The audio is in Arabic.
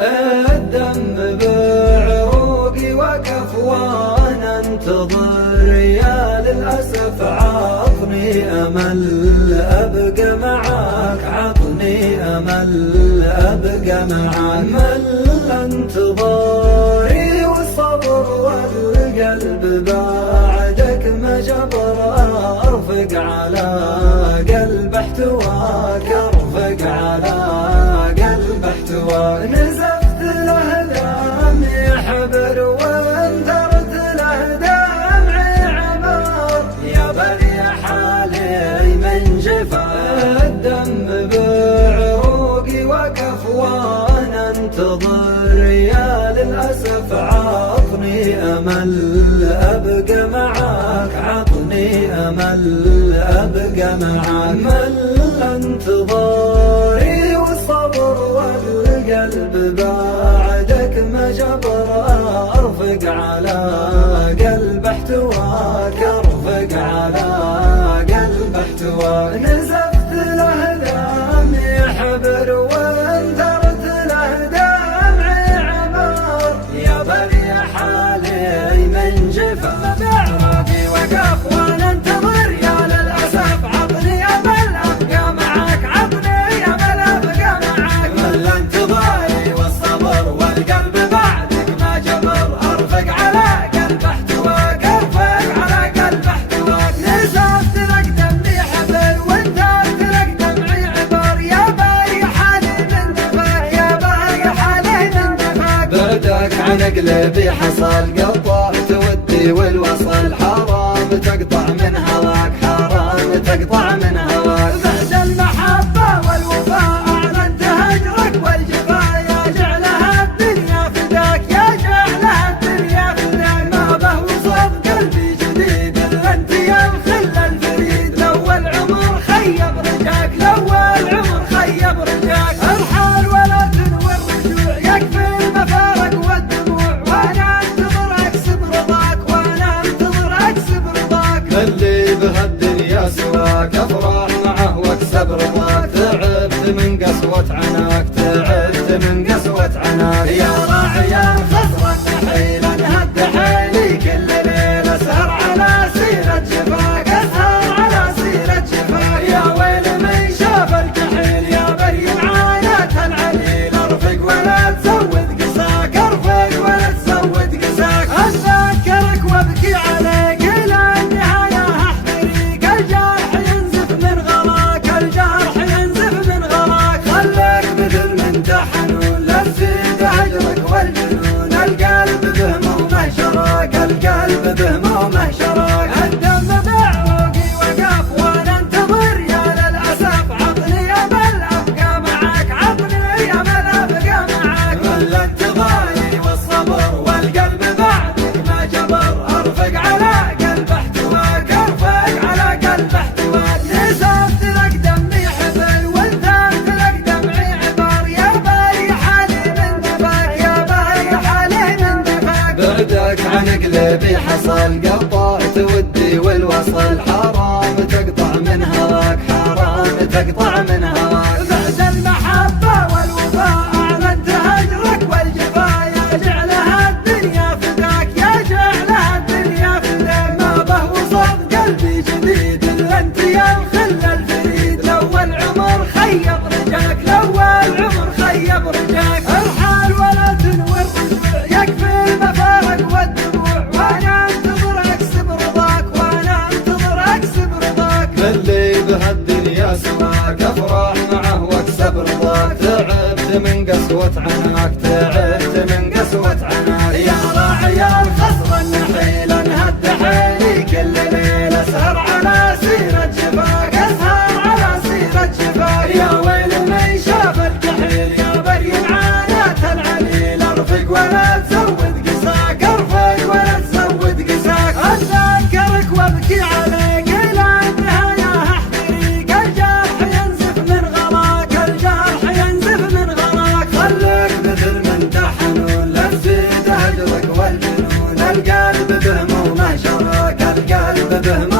الدم بعروقي وقف وانا انتظر، يا للأسف عطني أمل أبقى معاك، عطني أمل أبقى معاك. مل انتظاري والصبر والقلب بعدك ما جبر، أرفق على قلب احتواك، أرفق على قلب احتواك. نزفت له دمي حبر وانثرت له دمعي عبر، يا بني حالي من جفا. الدم بعروقي وقف وانا انتظر، يا للأسف عطني أمل أبقى معاك، عطني أمل أبقى معاك. مل انتظاري والصبر والقلب بعدك ما جبر، أرفق على قلب احتواك، أرفق على قلب احتواك. نزفت له دمي حبر وانثرت له دمعي عبر، يا بني حالي من جفا. بعروقي وقف وانا انتظر، يا للأسف عطني أمل أبقى معاك، عطني أمل أبقى معاك. مل انتظاري والصبر والقلب بعدك ما جبر، أرفق على قلب احتواك، أرفق على قلب احتواك. نزفت لك دمي حبل وانثرت لك دمعي عبر، يا باقي حالي من جفاك، يا باقي حالي من جفاك. بعدك عن قلبي حصل، قطعت ودي والوصل، حرام تقطع من هواك، حرام تقطع من هواك. بعد المحبة والوفاء أعلنت هجرك والجفا، يا جعلها الدنيا فداك، يا جعلها الدنيا فداك. ما به وصف قلبي جديد إلا انت يا الخل الفريد، لو العمر خيب رجاك، لو العمر خيب رجاك. ارحل ولا تنوي الرجوع، يكفي المفارق والدموع، وانا انتظر اكسب رضاك، وانا انتظر اكسب رضاك. اللي بهالدنيا سواك افرح معه واكسب رضاك، تعبت من قسوة عناك، تعبت من قسوة عناك. يا راعي الخصر النحيل انهد حيلي، كل ليلة اسهر على سيرة جفاك، اسهر على سيرة جفاك. يا ويل من شاف الكحيل، يا بري معاناة العليل، ارفق ولا تزود قساك، ارفق ولا تزود قساك. اتذكرك وابكي عليك الى النهاية احتريك، الجرح ينزف من غلاك، الجرح ينزف من غلاك. خليك مثل من تحنون لذيذ هجرك والجنون، القلب بهمومه شراك، القلب بهمومه شراك. الدم بعروقي وقف وانا انتظر، يا للأسف عطني امل ابقى معاك، عطني امل ابقى معاك. مل انتظاري والصبر والقلب بعدك ما جبر، ارفق على قلب احتواك، ارفق على قلب احتواك. نزفت لك دمي حبل وانثرت لك دمعي عبر، يا باقي حالي من جفاك، يا باقي حالي من جفاك. بعدك عن قلبي حصل، قطعت ودي والوصل، حرام تقطع من هواك، حرام تقطع من هواك. بعد المحبة والوفاء أعلنت هجرك والجفا، يا جعلها الدنيا فداك، يا جعلها الدنيا فداك. ما به وصف قلبي جديد إلا انت يا الخل الفريد، لو العمر خيب رجاك، لو العمر خيب رجاك. ارحل ولا تنوي الرجوع، يكفي المفارق والدموع، وانا انتظر اكسب رضاك، وانا انتظر اكسب رضاك. اللي بهالدنيا سواك افرح معه واكسب رضاك، تعبت من قسوة عناك، تعبت من قسوة عناك. يا راعي الخصر النحيل انهد حيلي، كل ليلة اسهر على سيرة جفاك، اسهر على سيرة جفاك. يا ويل من شاف الكحيل، يا بري معاناة العليل، ارفق ولا تزود قساك، ارفق ولا تزود قساك. اتذكرك وابكي عليك الى النهاية احتريك، الجرح ينزف من غلاك، الجرح ينزف من غلاك. خليك مثل من تحنون لذيذ هجرك والجنون، القلب بهمومه شراك، القلب بهمومه